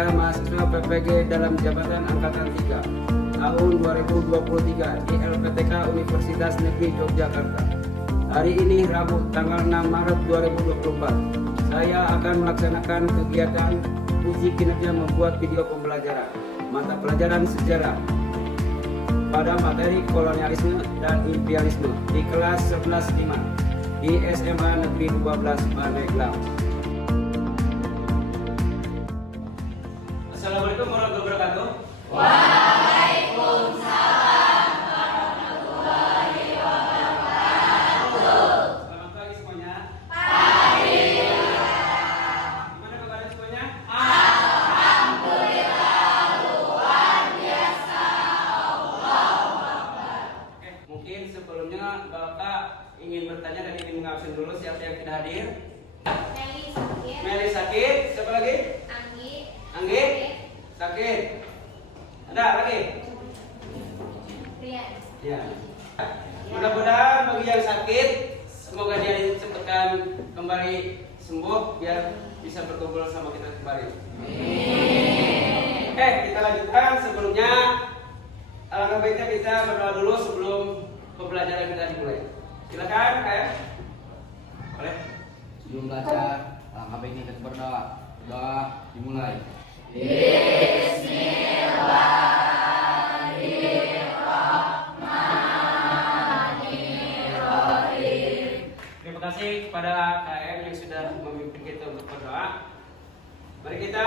saya mahasiswa PPG dalam jabatan Angkatan 3 tahun 2023 di LPTK Universitas Negeri Yogyakarta. Hari ini Rabu tanggal 6 Maret 2024, saya akan melaksanakan kegiatan uji kinerja membuat video pembelajaran mata pelajaran sejarah pada materi kolonialisme dan imperialisme di kelas 11-5 di SMA Negeri 12 Pandeglang. Assalamualaikum warahmatullahi wabarakatuh. Waalaikumsalam warahmatullahi wabarakatuh. Selamat pagi semuanya. Pagi. Gimana kabarnya semuanya? Alhamdulillah luar biasa. Allahu Akbar. Oke, mungkin sebelumnya Bapak ingin bertanya dan ingin mengabsen dulu siapa yang tidak hadir. Meli sakit. Meli sakit, siapa lagi? Anggi sakit. Ada lagi? Rian. Ya. Mudah-mudahan bagi yang sakit, semoga dia dicepatkan kembali sembuh biar bisa berkumpul sama kita kembali. Oke, kita lanjutkan. Sebelumnya, alangkah baiknya kita berdoa dulu sebelum pembelajaran kita dimulai. Silakan, Kak. Boleh? Sebelum belajar, alangkah baiknya kita berdoa. Doa dimulai. Bismillahirrahmanirrahim. Terima kasih kepada KM yang sudah memimpin kita untuk berdoa. Mari kita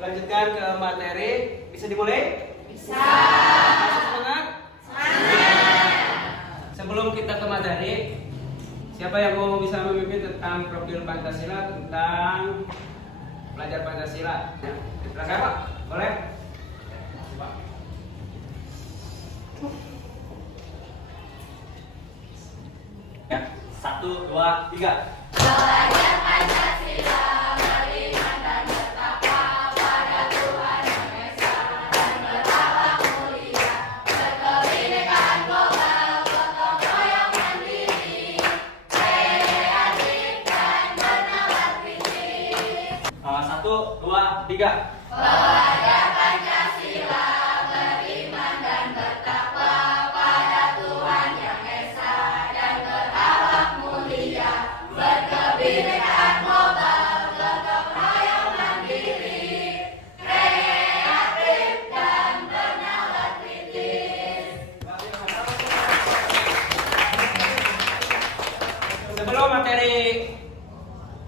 lanjutkan ke materi. Bisa dimulai? Bisa. Masih semangat? Semangat. Sebelum kita ke materi, siapa yang mau bisa memimpin tentang profil Pancasila, tentang belajar Pancasila? Ya, silakan Pak. Boleh? Pak. Ya, 1, 2, 3. Belajar Pancasila, beriman dan bertakwa pada Tuhan Yang Esa dan berakhlak mulia, berkebinekaan global, gotong royong mandiri, kreatif dan bernalar kritis. 1, 2, 3. Belajar Pancasila, beriman dan bertakwa pada Tuhan Yang Esa dan berakhlak mulia, berkebinekaan global, gotong royong mandiri, kreatif dan bernalar kritis. Sebelum materi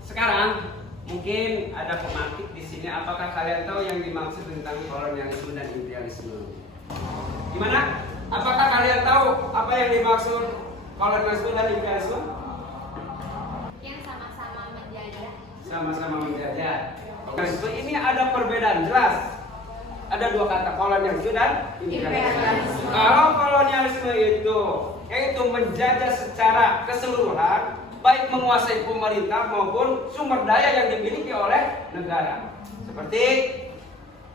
sekarang, mungkin ada pemantik di sini. Apakah kalian tahu yang dimaksud tentang kolonialisme dan imperialisme? Gimana? Apakah kalian tahu apa yang dimaksud kolonialisme dan imperialisme? Yang sama-sama menjajah. Sama-sama menjajah. Kolonialisme ini ada perbedaan jelas. Ada dua kata, kolonialisme dan imperialisme. Imperialisme. Kalau kolonialisme itu yaitu menjajah secara keseluruhan, baik menguasai pemerintah maupun sumber daya yang dimiliki oleh negara, seperti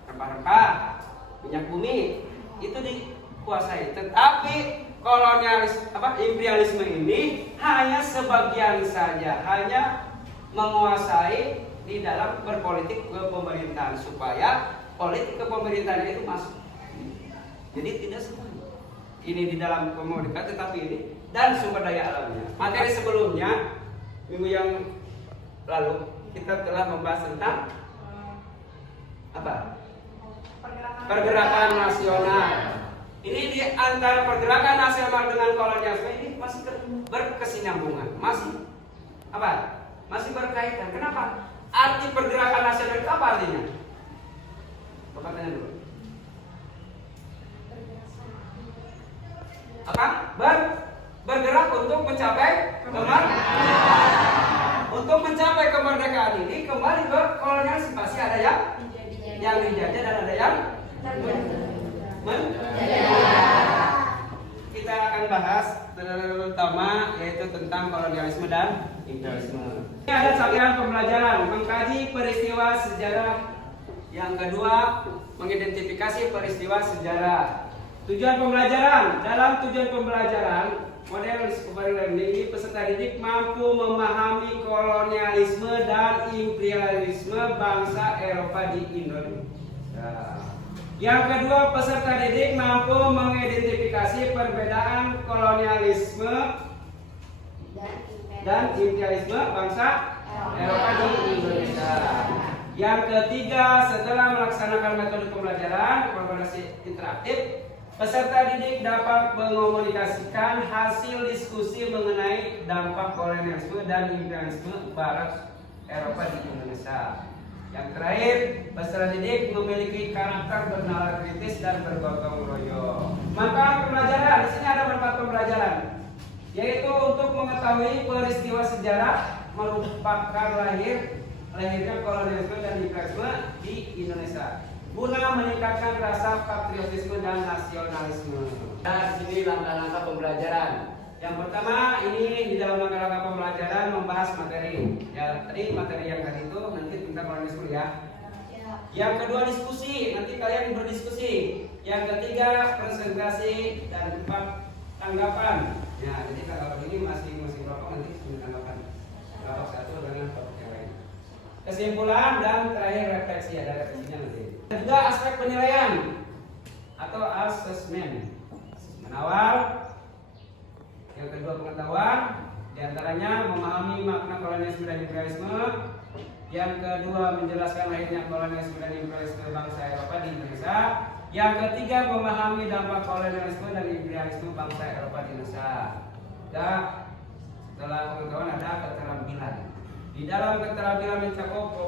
rempah-rempah, minyak bumi, itu dikuasai. Tetapi imperialisme ini hanya sebagian saja, hanya menguasai di dalam berpolitik ke pemerintahan supaya politik kepemerintahan itu masuk. Jadi tidak semua ini di dalam pemerintahan, tetapi ini dan sumber daya alamnya. Materi sebelumnya minggu yang lalu kita telah membahas tentang apa? Pergerakan nasional. Ini di antara pergerakan nasional dengan kolonialisme ini masih berkesinambungan, masih apa? Masih berkaitan. Kenapa? Arti pergerakan nasional itu apa artinya? Bapak tanya dulu. Apa? Bergerak untuk mencapai kemerdekaan. Untuk mencapai kemerdekaan ini kembali ke kolonialisme, pasti ada yang dijajah dan ada yang kita akan bahas terutama yaitu tentang kolonialisme dan imperialisme. Ini ada saluran pembelajaran mengkaji peristiwa sejarah. Yang kedua, mengidentifikasi peristiwa sejarah. Tujuan pembelajaran, dalam tujuan pembelajaran Model discovery learning ini peserta didik mampu memahami kolonialisme dan imperialisme bangsa Eropa di Indonesia. Yang kedua, peserta didik mampu mengidentifikasi perbedaan kolonialisme dan imperialisme bangsa Eropa di Indonesia. Yang ketiga, setelah melaksanakan metode pembelajaran kolaborasi interaktif, peserta didik dapat mengomunikasikan hasil diskusi mengenai dampak kolonialisme dan imperialisme Barat Eropa di Indonesia. Yang terakhir, peserta didik memiliki karakter bernalar kritis dan bergotong royong. Manfaat pembelajaran, di sini ada manfaat pembelajaran, yaitu untuk mengetahui peristiwa sejarah merupakan lahirnya kolonialisme dan imperialisme di Indonesia, guna meningkatkan rasa patriotisme dan nasionalisme. Nah, di sini langkah-langkah pembelajaran. Yang pertama, ini di dalam langkah-langkah pembelajaran membahas materi. Ya, tadi materi yang tadi itu nanti tentang kolonialisme ya. Yang kedua, diskusi. Nanti kalian berdiskusi. Yang ketiga, presentasi, dan keempat, tanggapan. Ya, jadi tanggapan ini masing-masing kelompok nanti punya tanggapan. Kelompok satu dengan kelompok yang lain. Kesimpulan dan terakhir refleksi, ada refleksinya nanti. Juga aspek penilaian atau assessment. Assessment awal. Yang kedua, pengetahuan. Diantaranya memahami makna kolonialisme dan imperialisme. Yang kedua, menjelaskan lahirnya kolonialisme dan imperialisme bangsa Eropa di Indonesia. Yang ketiga, memahami dampak kolonialisme dan imperialisme bangsa Eropa di Indonesia. Dan setelah pengetahuan ada keterampilan. Di dalam keterampilan mencakup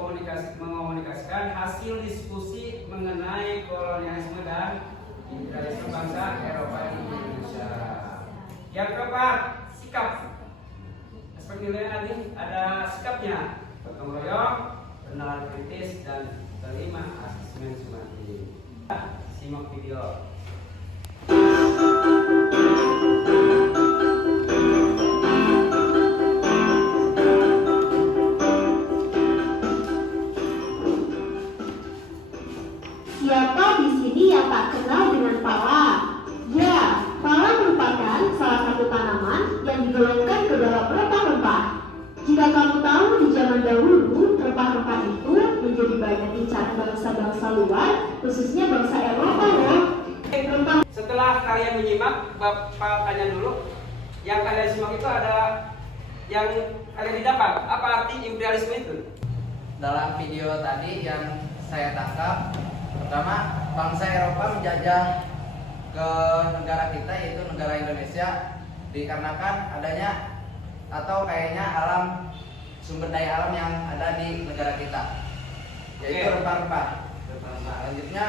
mengomunikasikan hasil diskusi mengenai kolonialisme dan imperialisme bangsa Eropa di Indonesia. Yang keempat, sikap. Aspek nilai ini ada sikapnya, gotong royong, bernalar kritis, dan kelima, asesmen sumatif. Simak video. Siapa di sini yang tak kenal dengan pala? Ya, pala merupakan salah satu tanaman yang digolongkan ke dalam rempah-rempah. Jika kamu tahu, di zaman dahulu rempah-rempah itu menjadi banyak incaran bangsa-bangsa luar, khususnya bangsa Eropa loh. Setelah kalian menyimak, Bapak tanya dulu. Yang kalian simak itu ada yang kalian didapat. Apa arti imperialisme itu? Dalam video tadi yang saya tangkap, pertama, bangsa Eropa menjajah ke negara kita, yaitu negara Indonesia, dikarenakan adanya atau kayaknya sumber daya alam yang ada di negara kita, yaitu rempah-rempah. Selanjutnya,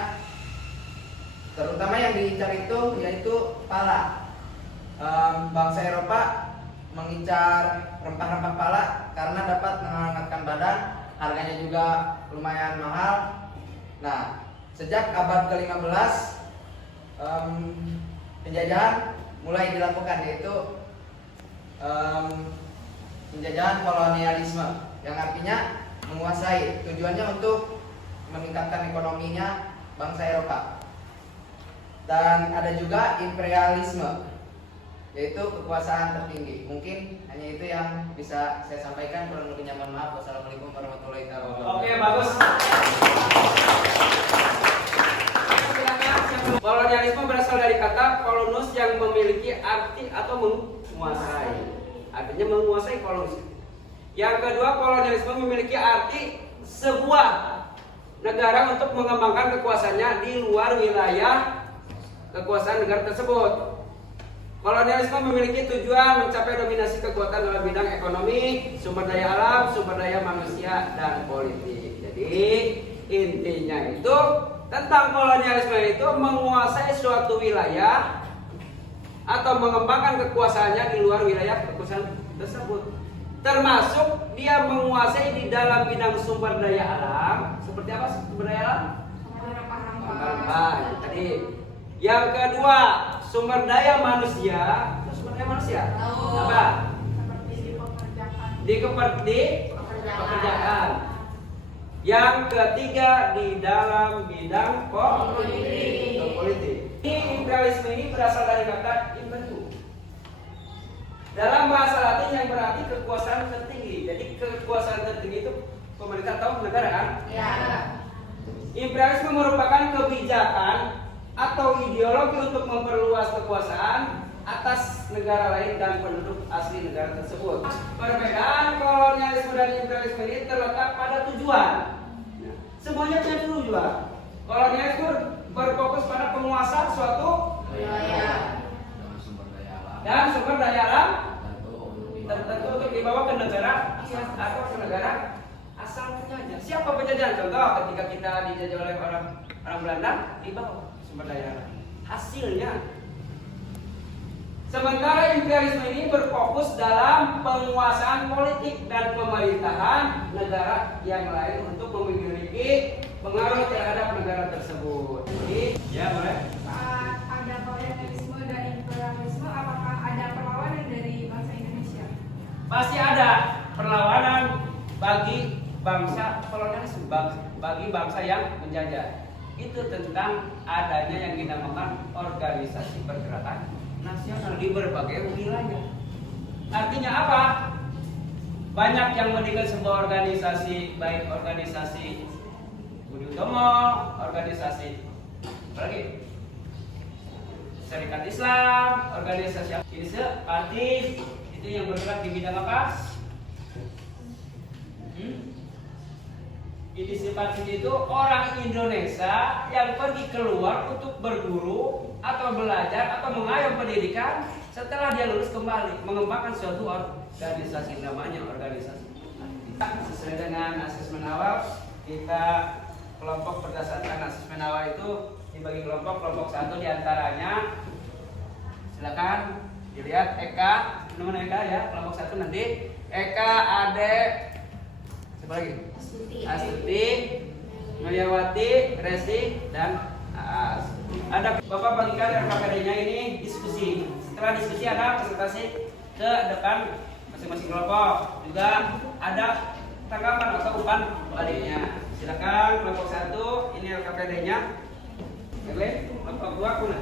terutama yang diincar itu yaitu pala. Bangsa Eropa mengincar rempah-rempah pala karena dapat menghangatkan badan, harganya juga lumayan mahal. Nah, sejak abad ke-15 penjajahan mulai dilakukan, yaitu penjajahan kolonialisme yang artinya menguasai, tujuannya untuk meningkatkan ekonominya bangsa Eropa. Dan ada juga imperialisme, yaitu kekuasaan tertinggi. Mungkin hanya itu yang bisa saya sampaikan, kurang lebihnya mohon maaf. Wassalamualaikum warahmatullahi wabarakatuh. Oke, bagus. Kolonialisme berasal dari kata kolonus yang memiliki arti atau menguasai. Artinya menguasai kolonus. Yang kedua, kolonialisme memiliki arti sebuah negara untuk mengembangkan kekuasaannya di luar wilayah kekuasaan negara tersebut. Kolonialisme memiliki tujuan mencapai dominasi kekuatan dalam bidang ekonomi, sumber daya alam, sumber daya manusia, dan politik. Jadi intinya itu tentang kolonialisme itu menguasai suatu wilayah atau mengembangkan kekuasaannya di luar wilayah kekuasaan tersebut. Termasuk dia menguasai di dalam bidang sumber daya alam. Seperti apa sumber daya alam? Rempah-rempah. Tadi. Yang kedua, sumber daya manusia. Sumber daya manusia. Apa? Di pekerjaan. Yang ketiga, di dalam bidang politik. Ini imperialisme ini berasal dari kata imperium. Dalam bahasa Latin yang berarti kekuasaan tertinggi. Jadi kekuasaan tertinggi itu pemerintah atau negara kan? Ya. Imperialisme merupakan kebijakan atau ideologi untuk memperluas kekuasaan atas negara lain dan penduduk asli negara tersebut. Perbedaan kolonialisme dan imperialisme ini terletak pada tujuan. Semuanya punya tujuan. Kolonialisme berfokus pada penguasaan suatu Wilayah. dan sumber daya alam tertentu untuk dibawa ke negara atau ke negara asal penjajah. Siapa penjajah? Contoh ketika kita dijajah oleh orang Belanda, dibawa sumber daya alam. Hasilnya. Sementara imperialisme ini berfokus dalam penguasaan politik dan pemerintahan negara yang lain untuk memiliki pengaruh terhadap negara tersebut. Jadi, ya boleh. Saat ada kolonialisme dan imperialisme, apakah ada perlawanan dari bangsa Indonesia? Pasti ada perlawanan bagi bangsa kolonialisme, bagi bangsa yang menjajah. Itu tentang adanya yang dinamakan organisasi pergerakan nasional di berbagai wilayah. Artinya apa? Banyak yang mendirikan sebuah organisasi, baik organisasi Budi Utomo, organisasi apa lagi? Serikat Islam, organisasi parti itu yang bergerak di bidang apa? Idisi parti itu orang Indonesia yang pergi keluar untuk berguru atau belajar atau mengayom pendidikan, setelah dia lulus kembali mengembangkan suatu organisasi, namanya organisasi. Sesuai dengan asesmen awal, kita kelompok berdasarkan asesmen awal itu dibagi kelompok satu diantaranya, silakan dilihat Eka, teman Eka ya, kelompok satu nanti Eka, Ade, siapa lagi? Astuti, Mayawati, Resi, dan Aas. Ada Bapak bagikan RKPD-nya ini diskusi. Setelah diskusi ada presentasi ke depan masing-masing kelompok. Juga ada tanggapan atau umpan baliknya. Silakan kelompok 1, ini RKPD-nya. Oke, kelompok 2 kuna.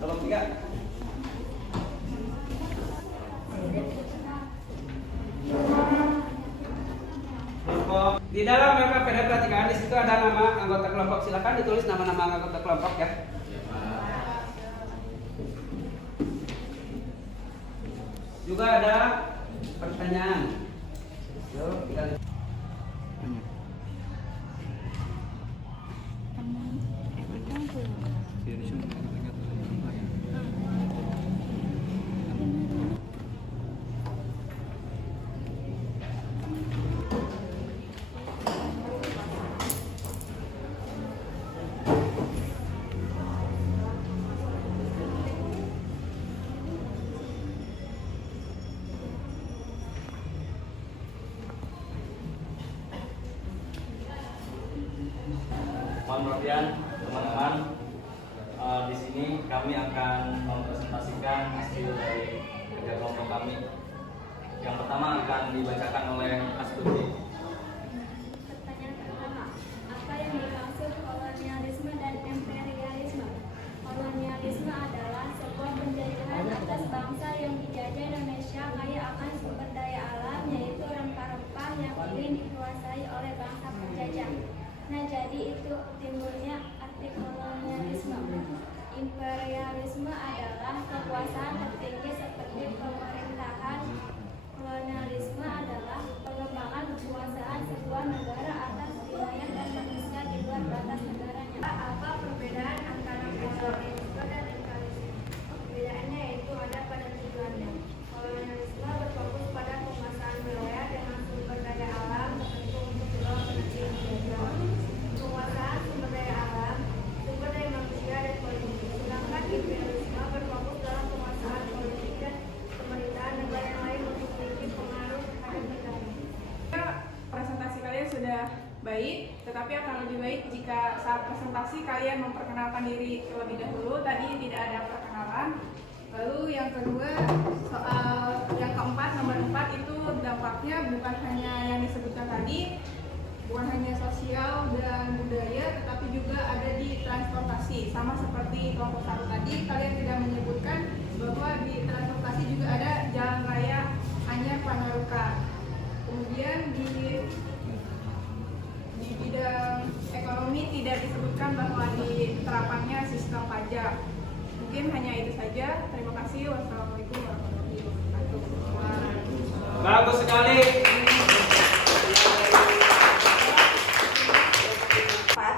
Kelompok 3. Di dalam RKPD perhatikan di situ ada nama anggota kelompok. Silakan ditulis nama-nama anggota kelompok ya. Juga ada pertanyaan. Yuk, kita lihat. Mohon perhatian teman-teman, di sini kami akan mempresentasikan hasil dari kerja kelompok kami. Yang pertama akan dibacakan oleh Astuti. Pertanyaan pertama, apa yang dimaksud kolonialisme dan imperialisme? Kolonialisme adalah sebuah penjajahan atas bangsa yang dijajah Indonesia kaya akan sumber daya alam, yaitu rempah-rempah yang ingin dikuasai oleh bangsa penjajah. Nah, jadi itu timbulnya arti kolonialisme. Imperialisme adalah kekuasaan tertinggi seperti pemerintahan. Kolonialisme adalah pengembangan kekuasaan sebuah negara atas wilayah dan manusia di luar batas negaranya. Apa perbedaan antara kolonialisme dan imperialisme? Perbedaannya yaitu ada pada tujuannya. Kolonialisme berfokus pada penguasaan wilayah dengan sumber daya alam tertentu untuk dibawa ke negeri penjajah. Penguasaan sumber daya alam, sumber daya manusia dan politik. Sedangkan imperialisme berfokus dalam penguasaan politik dan pemerintahan negara yang lain untuk memiliki pengaruh terhadap negara. Presentasi kalian sudah baik, tetapi akan lebih baik jika saat presentasi kalian memperkenalkan diri terlebih dahulu. Tadi tidak ada perkenalan. Lalu yang kedua, soal yang keempat, nomor 4 itu dampaknya bukan hanya yang disebutkan tadi, bukan hanya sosial dan budaya, tetapi juga ada di transportasi. Sama seperti kelompok 1 tadi, kalian tidak menyebutkan bahwa di transportasi saja. Terima kasih. Wassalamualaikum warahmatullahi wabarakatuh. Bagus sekali.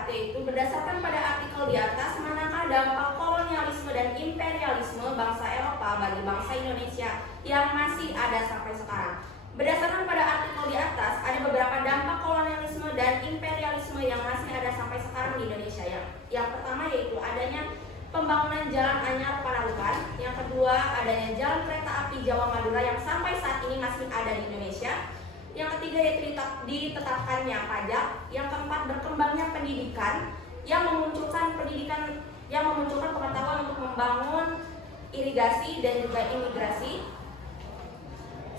Yaitu berdasarkan pada artikel di atas, manakah dampak kolonialisme dan imperialisme bangsa Eropa bagi bangsa Indonesia yang masih ada sampai sekarang? Berdasarkan pada artikel di atas, ada beberapa dampak kolonialisme dan imperialisme yang masih ada sampai sekarang di Indonesia. Yang pertama yaitu adanya pembangunan jalan anyar Panarukan. Yang kedua, adanya jalan kereta api Jawa Madura yang sampai saat ini masih ada di Indonesia. Yang ketiga yaitu ditetapkannya pajak. Yang keempat, berkembangnya pendidikan yang memunculkan pengetahuan untuk membangun irigasi dan juga imigrasi.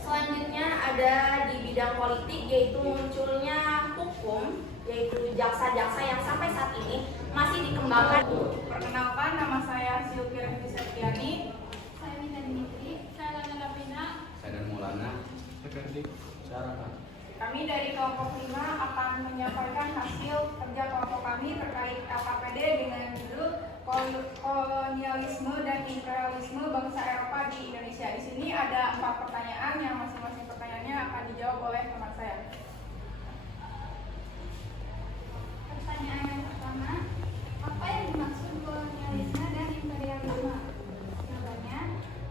Selanjutnya ada di bidang politik yaitu munculnya hukum, yaitu jaksa-jaksa yang sampai saat ini masih dikembangkan. Perkenalkan, nama saya Silvi Rehmi Septiani. Saya Minda Dimitri. Saya Lana Lapina. Saya dan Maulana. Kami dari kelompok 5 akan menyampaikan hasil kerja kelompok kami terkait KKPD dengan judul kolonialisme dan imperialisme bangsa Eropa di Indonesia. Di sini ada 4 pertanyaan yang masing-masing pertanyaannya akan dijawab oleh teman saya. Pertanyaan yang pertama, apa yang dimaksud kolonialisme dan imperialisme? Jawabannya,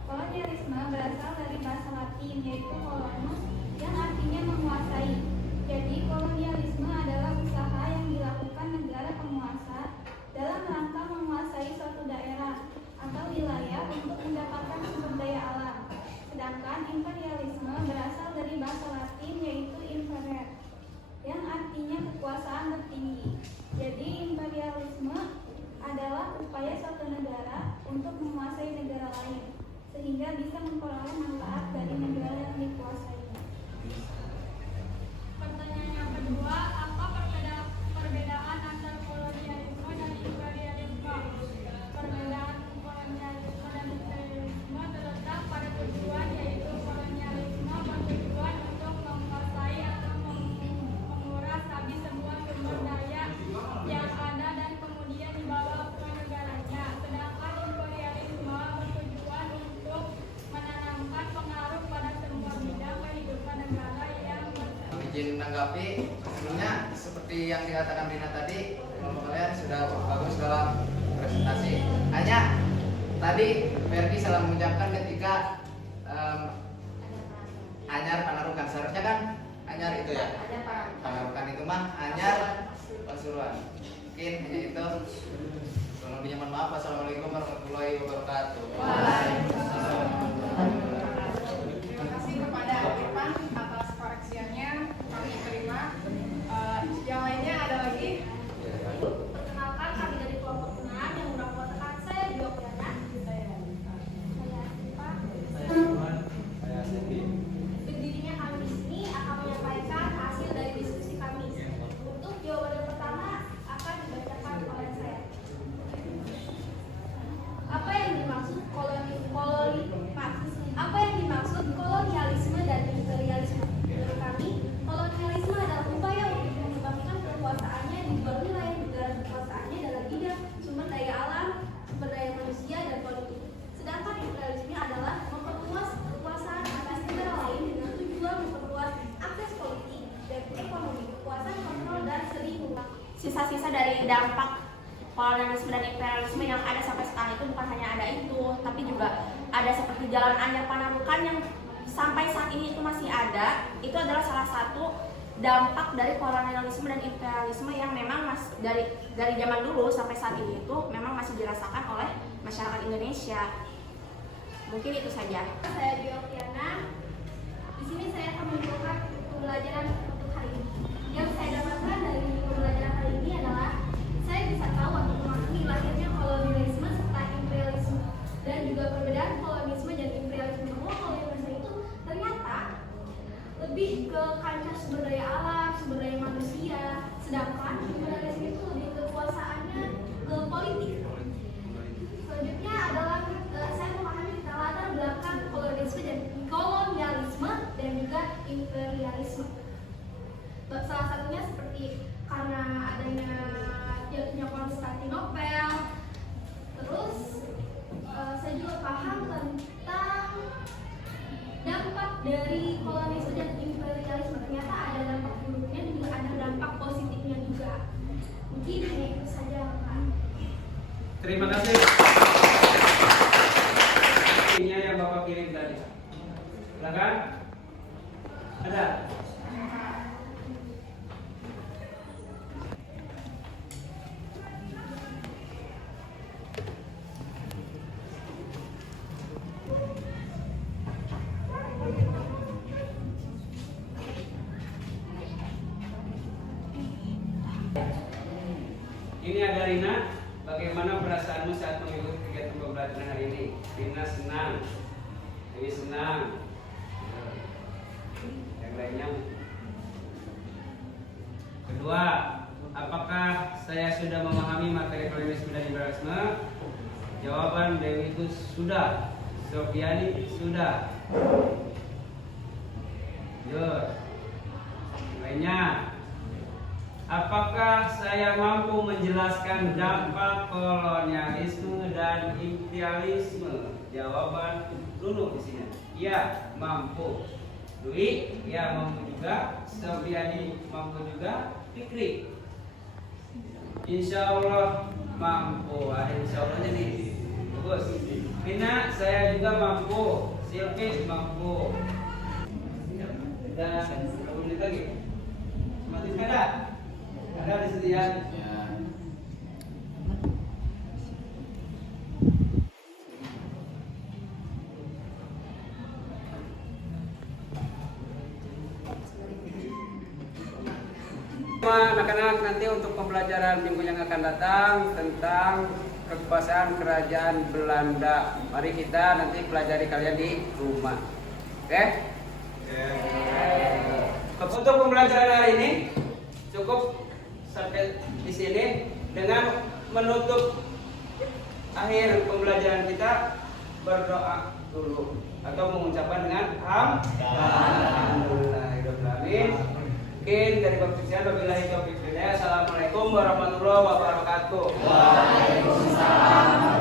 kolonialisme berasal dari bahasa Latin yaitu kolonus yang artinya menguasai. Jadi kolonialisme adalah usaha yang dilakukan negara penguasa dalam rangka menguasai suatu daerah atau wilayah untuk mendapatkan sumber daya alam. Sedangkan imperialisme berasal dari bahasa Latin yaitu imperare yang artinya kekuasaan tertinggi. Jadi imperialisme adalah upaya suatu negara untuk menguasai negara lain sehingga bisa memperoleh manfaat dari negara yang dikuasai. Pertanyaan yang kedua, apa perbedaan antara kolonialisme dan imperialisme? Perbedaan kolonialisme dan imperialisme terletak pada tujuan, yaitu kolonialisme bertujuan untuk menguasai atau menguras habis semua sumber daya yang ada dan kemudian dibawa ke negaranya. Sedangkan imperialisme bertujuan untuk menanamkan pengaruh pada semua bidang kehidupan negara yang Izin menanggapi, sebelumnya seperti yang dikatakan Rina tadi, kelompok kalian sudah bagus dalam presentasi. Hanya tadi Ferdi salah mengucapkan ketika anyar Panarukan. Seharusnya kan anyar itu ya. Panarukan itu mah anyar Pasuruan. Mungkin hanya itu. Tolong mohon maaf. Assalamualaikum warahmatullahi wabarakatuh. Terima kasih kepada Irfan atas koreksiannya, kami terima. Yang lainnya ada lagi? Perkenalkan, kami dari kelompok 6 yang melaporkan. Saya Diokiana. Saya Sipa. Berdirinya kami di sini akan menyampaikan hasil dari diskusi kami. Untuk jawaban yang pertama akan dibacakan oleh saya. Apa yang dimaksud kolonialisme dan imperialisme? Menurut kami, kolonialisme adalah upaya untuk mengembangkan kekuasaannya di luar wilayah negara kekuasaannya dalam bidang sumber daya alam, sumber daya manusia, dan politik. Sedangkan imperialisme adalah memperluas kekuasaan atas negara lain dengan tujuan memperluas akses politik dan ekonomi, kekuasaan kontrol dan selingkuh. Sisa-sisa dari dampak kolonialisme dan imperialisme yang ada sampai sekarang itu bukan hanya ada itu, tapi juga ada seperti jalan anyar Panarukan yang sampai saat ini itu masih ada. Itu adalah salah satu dampak dari kolonialisme dan imperialisme yang memang dari zaman dulu sampai saat ini itu memang masih dirasakan oleh masyarakat Indonesia. Mungkin itu saja. Saya Diokiana. Di sini saya akan menunjukkan pembelajaran untuk hari ini. Yang saya dapatkan dari pembelajaran hari ini adalah saya bisa tahu atau memahami lahirnya kolonialisme serta imperialisme dan juga perbedaan kolonialisme dan imperialisme. Bahwa kolonialisme itu ternyata lebih ke kancah sumber daya alam, sumber daya manusia, sedangkan imperialisme itu lebih kekuasaannya ke politik. Selanjutnya adalah saya memahami latar belakang kolonialisme dan juga imperialisme. Mungkin hanya itu saja, Pak. Terima kasih. Ini yang Bapak kirim tadi. Silakan. Ada? Ini ada Rina. Bagaimana perasaanmu saat mengikuti kegiatan pembelajaran hari ini? Rina senang. Ini senang. Yang lainnya. Kedua, apakah saya sudah memahami materi kolonialisme dan imperialisme? Jawaban Dewi itu sudah. Sofiani sudah. Yuk. Yang lainnya. Apakah saya mampu menjelaskan dampak kolonialisme dan imperialisme? Jawaban Lulu di sini. Ya, mampu. Dwi, ya mampu juga. Sofiani mampu juga. Fikri, insya Allah mampu. Ada insya Allahnya nih. Bagus. Rina, saya juga mampu. Silvi mampu. Dan berapa menit lagi? Mati ada? Ada di situ ya. Anak-anak, nanti untuk pembelajaran minggu yang akan datang tentang kekuasaan kerajaan Belanda. Mari kita nanti pelajari kalian di rumah. Oke? Untuk pembelajaran hari ini cukup sampai di sini. Dengan menutup akhir pembelajaran kita, berdoa dulu atau mengucapkan dengan alhamdulillahirobbilalamin. Mungkin dari Bapak Sekjen, wabillahi taufiq hidayah. Assalamualaikum warahmatullahi wabarakatuh. Waalaikumsalam.